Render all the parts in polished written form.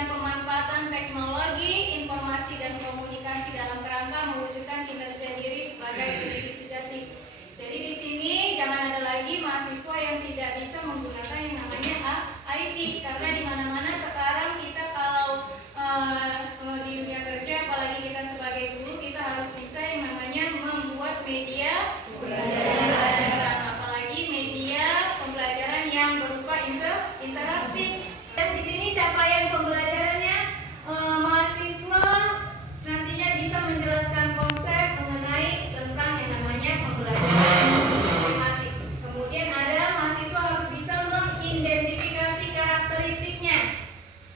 dengan pemanfaatan teknologi, informasi dan komunikasi dalam kerangka mewujudkan kinerja diri sebagai diri sejati. Jadi di sini jangan ada lagi mahasiswa yang tidak bisa menggunakan yang namanya IT, karena di mana-mana sekarang kita kalau di dunia kerja, apalagi kita sebagai guru, kita harus bisa yang namanya membuat media pembelajaran, apalagi media pembelajaran yang berupa interaktif. Dan di sini capaian pembelajarannya, mahasiswa nantinya bisa menjelaskan konsep mengenai tentang yang namanya pembelajaran tematik. Kemudian ada mahasiswa harus bisa mengidentifikasi karakteristiknya.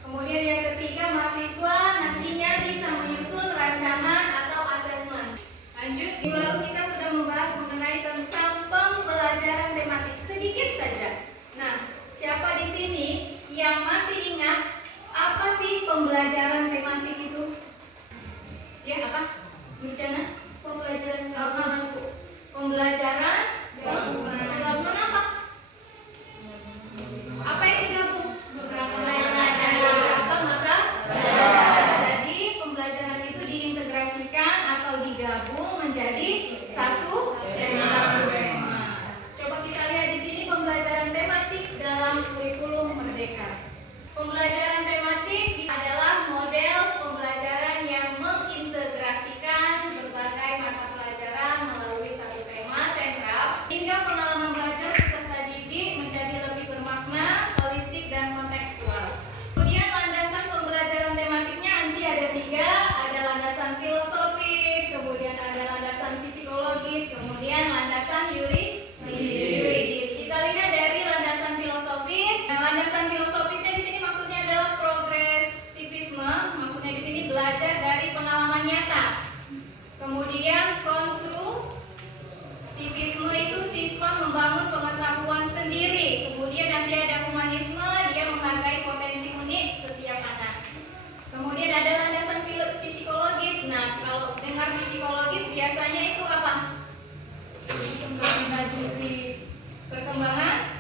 Kemudian yang ketiga, mahasiswa nantinya bisa menyusun rancangan atau asesmen. Lanjut, lalu kita sudah membahas mengenai tentang pembelajaran tematik sedikit saja. Nah, siapa di sini yang masih ingat apa sih pembelajaran tematik itu? Ya, apa? Rencana? Pembelajaran gabungan. Pembelajaran gabungan apa? Apa yang digabung? Beberapa mata pelajaran. Jadi pembelajaran itu diintegrasikan atau digabung menjadi satu tema. Coba kita lihat di sini pembelajaran tematik dalam kurikulum Merdeka. Pembelajaran tematik adalah model pembelajaran yang mengintegrasikan berbagai mata pelajaran melalui satu tema sentral hingga pengalaman belajar peserta didik menjadi lebih bermakna, holistik, dan kontekstual. Kemudian landasan pembelajaran tematiknya nanti ada 3, ada landasan filosofis, kemudian ada landasan psikologis, kemudian landasan yuridis. Kita lihat dari landasan filosofis. Nah, landasan filosofisnya di sini maksudnya adalah progresivisme, maksudnya di sini belajar dari pengalaman nyata. Kemudian konstruktivisme itu siswa membangun pengetahuan sendiri. Kemudian nanti ada humanisme, dia menghargai potensi unik setiap anak. Kemudian ada landasan psikologis. Nah, kalau dengar psikologis biasanya itu apa? Perkembangan?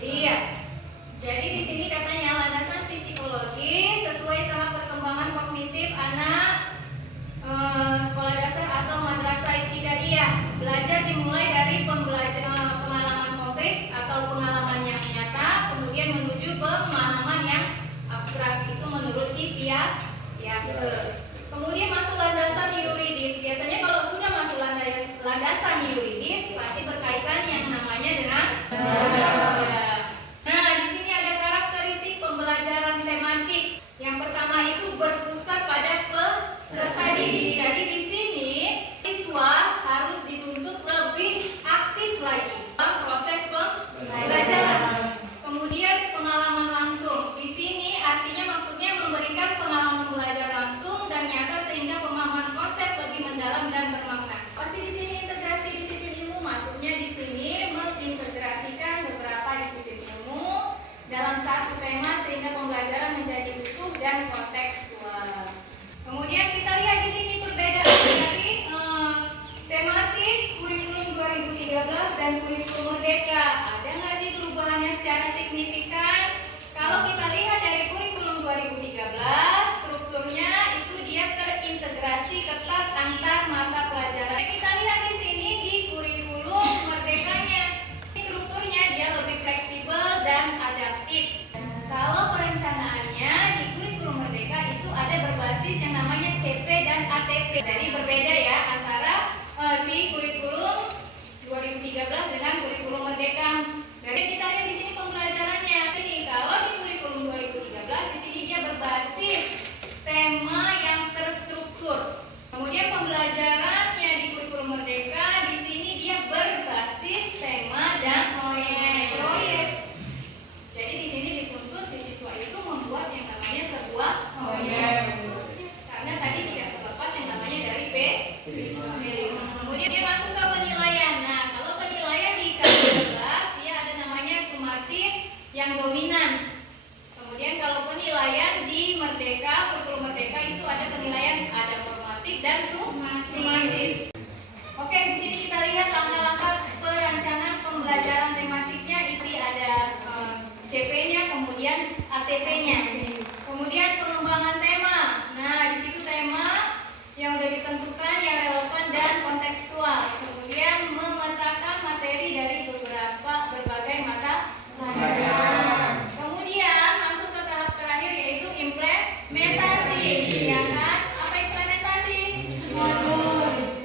Iya. Jadi di sini katanya landasan psikologis sesuai tahap perkembangan kognitif anak sekolah dasar atau madrasah ibtidaiyah. Belajar dimulai dari pengalaman konkret atau pengalaman yang nyata, kemudian menuju pemahaman yang abstrak, itu menurut si Piaget. Kemudian masuk landasan yuridis. Biasanya kalau sudah masuk landasan yuridis pasti berkaitan yang namanya dengan Nah, di sini ada karakteristik pembelajaran tematik. Yang pertama itu berpusat pada peserta didik. Jadi di sini siswa harus dituntut lebih aktif lagi dalam proses pembelajaran. Kemudian pengalaman langsung. Di sini artinya maksudnya memberikan pengalaman belajar langsung dan nyata sehingga pemahaman konsep lebih mendalam dan bermakna. Pasti di sini integrasi disiplin ilmu, maksudnya di sini mengintegrasikan beberapa disiplin ilmu dalam satu tema sehingga pembelajaran menjadi utuh dan kontekstual. Kemudian kita lihat di sini perbedaan dari tematik kurikulum 2013 dan kurikulum Merdeka. Ada nggak sih perubahannya secara signifikan? Kalau kita lihat dari kurikulum 2013, strukturnya itu dia terintegrasi ketat antar mata pelajaran. Kita lihat di sini di kurikulum Merdekanya, strukturnya dia lebih fleksibel dan adaptif. Kalau perencanaannya di kurikulum Merdeka itu ada berbasis yang namanya CP dan ATP. Jadi berbeda ya antara si kurikulum 2013 dengan kurikulum Merdeka. Jadi kita lihat di sini pembelajarannya. Jadi kalau di kurikulum 2013 di sini dia berbasis tema yang terstruktur. Kemudian pembelajarannya di kurikulum Merdeka di sini dia berbasis tema dan proyek. Jadi di sini dituntut si siswa itu membuat yang namanya sebuah proyek. Karena tadi tidak terlepas yang namanya dari P5. Kemudian dia masuk ke penilaian. Nah, kalau penilaian di K13 dia ada namanya sumatif yang dominan. Kemudian kalau penilaian di Merdeka, kurikulum Merdeka itu ada penilaian ada formatif dan sumatif. Oke, di sini kita lihat langkah-langkah perencanaan pembelajaran tematiknya. Itu ada CP-nya, kemudian ATP-nya. Kemudian pengembangan tema. Nah, di situ tema yang sudah ditentukan yang relevan dan kontekstual. Kemudian memetakan materi dari berbagai mata pelajaran. Kemudian masuk ke tahap terakhir yaitu implementasi. Ya kan? Apa implementasi?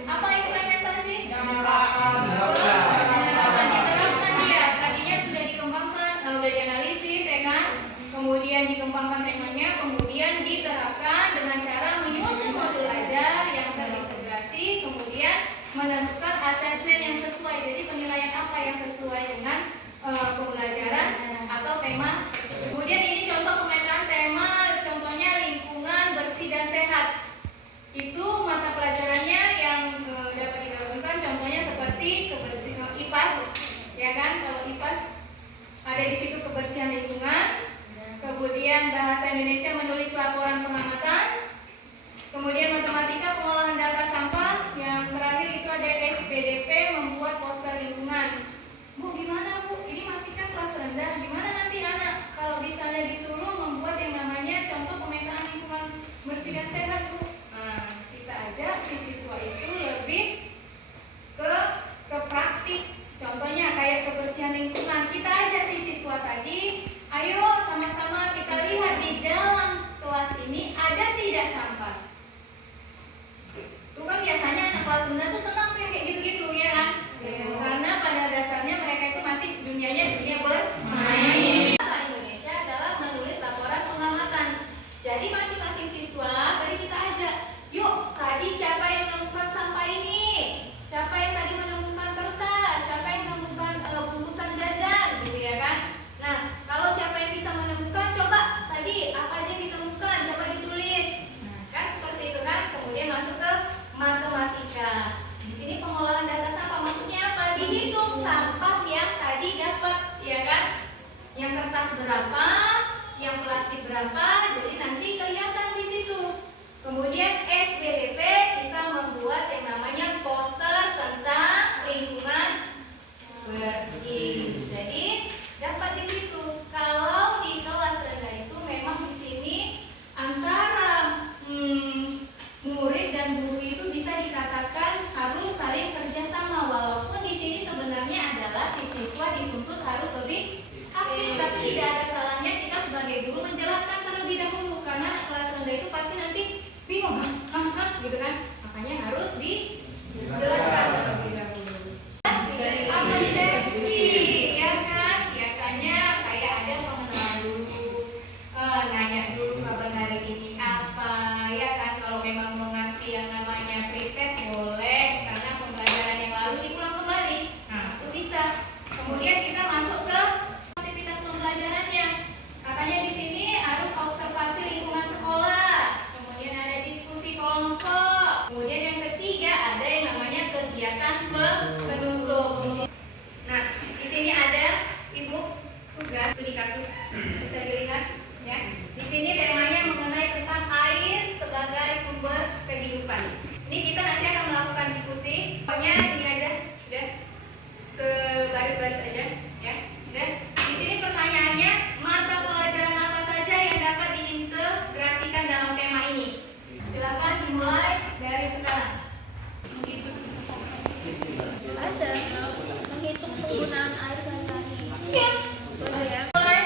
Apa implementasi? Penerapan, diterapkan ya. Tadinya sudah dikembangkan, sudah dianalisis ya kan? Kemudian dikembangkan temanya, kemudian diterapkan dengan cara menyusun modul ajar yang terintegrasi, kemudian menentukan asesmen yang sesuai. Jadi penilaian apa yang sesuai dengan pembelajaran atau tema. Kemudian ini contoh pemetaan tema, contohnya lingkungan bersih dan sehat. Itu mata pelajarannya yang dapat digabungkan, contohnya seperti kebersihan IPAS, ya kan? Kalau IPAS ada di situ kebersihan lingkungan. Kemudian bahasa Indonesia menulis laporan pengamatan. Kemudian matematika pengolahan data sampah. Yang terakhir itu ada SPDP membuat poster lingkungan. Bu, gimana Bu? Ini masih kan kelas rendah. Gimana nanti anak kalau misalnya disuruh membuat yang namanya contoh pemetaan lingkungan bersih dan sehat Bu? Nah, kita ajak si siswa itu lebih ke praktik. Contohnya kayak kebersihan lingkungan. Kita ajak si siswa tadi, ayo sama-sama kita lihat di dalam kelas ini ada tidak sampah. Itu kan biasanya anak kelas rendah tuh senang tuh kayak gitu-gitu ya kan? Karena pada dasarnya mereka itu masih dunianya dunia bermain. Bahasa Indonesia adalah menulis laporan pengamatan. Jadi masing-masing siswa tadi kita ajak, yuk tadi siapa yang menemukan sampah ini? Siapa yang tadi menemukan kertas? Siapa yang menemukan bungkusan jajan? Gitu ya kan? Nah, kalau siapa yang bisa menemukan, coba tadi apa aja yang ditemukan, coba ditulis. Nah, kan seperti itu kan. Kemudian masuk ke matematika. Di sini pengolahan data sampah maksudnya apa? Dihitung sampah yang tadi dapat, ya kan? Yang kertas berapa, yang plastik berapa, jadi nanti kelihatan di situ. Kemudian SPDP kita membuat yang namanya poster tentang lingkungan bersih. Jadi dapat di situ. Kalau di kelas rendah itu memang di sini antara murid dan guru itu bisa dikatakan harus saling kerjasama. Walaupun di sini sebenarnya adalah si siswa dituntut harus lebih aktif, tapi tidak ada salahnya kita sebagai guru menjelaskan terlebih dahulu, karena kelas rendah itu pasti nanti bingung, gitu kan? Makanya harus dijelaskan terlebih dahulu. Apresiasi, ya kan? Biasanya kayak ada pengenalan dulu, nanya dulu kabar hari ini apa, ya kan? Kalau memang mau ngasih yang namanya pretest boleh, karena pembelajaran yang lalu diulang kembali. Nah, itu bisa. Kemudian kita masuk ke aktivitas pembelajarannya. Katanya di sini harus observasi lingkungan sekolah. Kemudian ada diskusi kelompok. Kemudian yang ketiga ada yang namanya kegiatan penutup. Nah, di sini ada Ibu tugas studi kasus, bisa dilihat ya. Di sini temanya mengenai tentang air sebagai sumber kehidupan. Ini kita nanti akan melakukan diskusi. Pokoknya ini aja, sudah sebaris-baris aja ya. Dan di sini pertanyaannya, mata pelajaran apa saja yang dapat diintegrasikan dalam tema ini? Silakan dimulai dari sekarang. Ada menghitung penggunaan air sehari-hari. Ya. Mulai.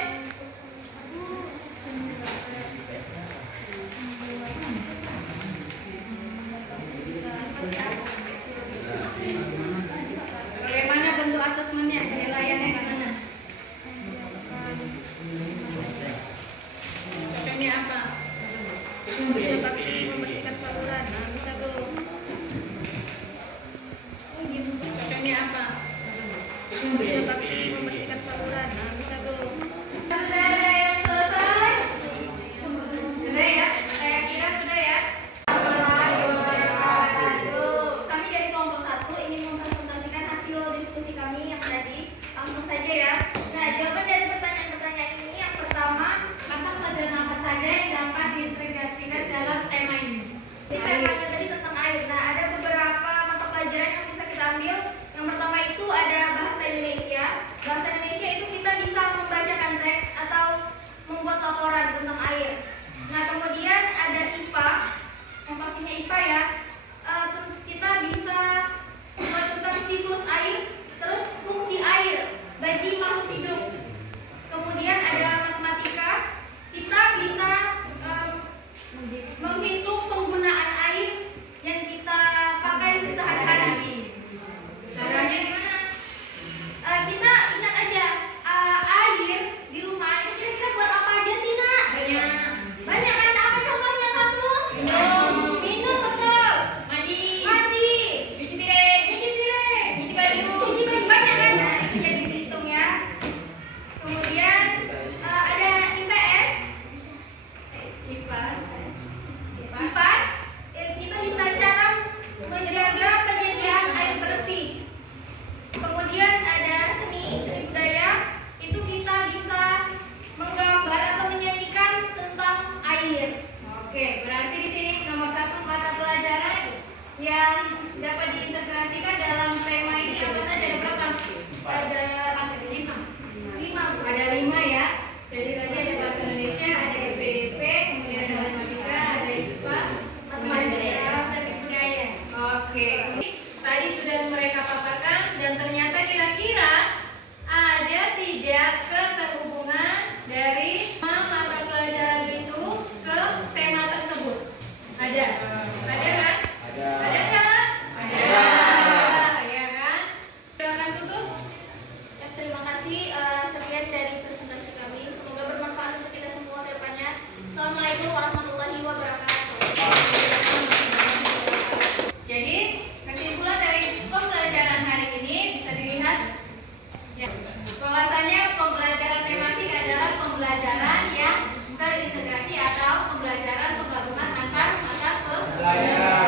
pembelajaran yang terintegrasi atau pembelajaran penggabungan antar mata pelajaran.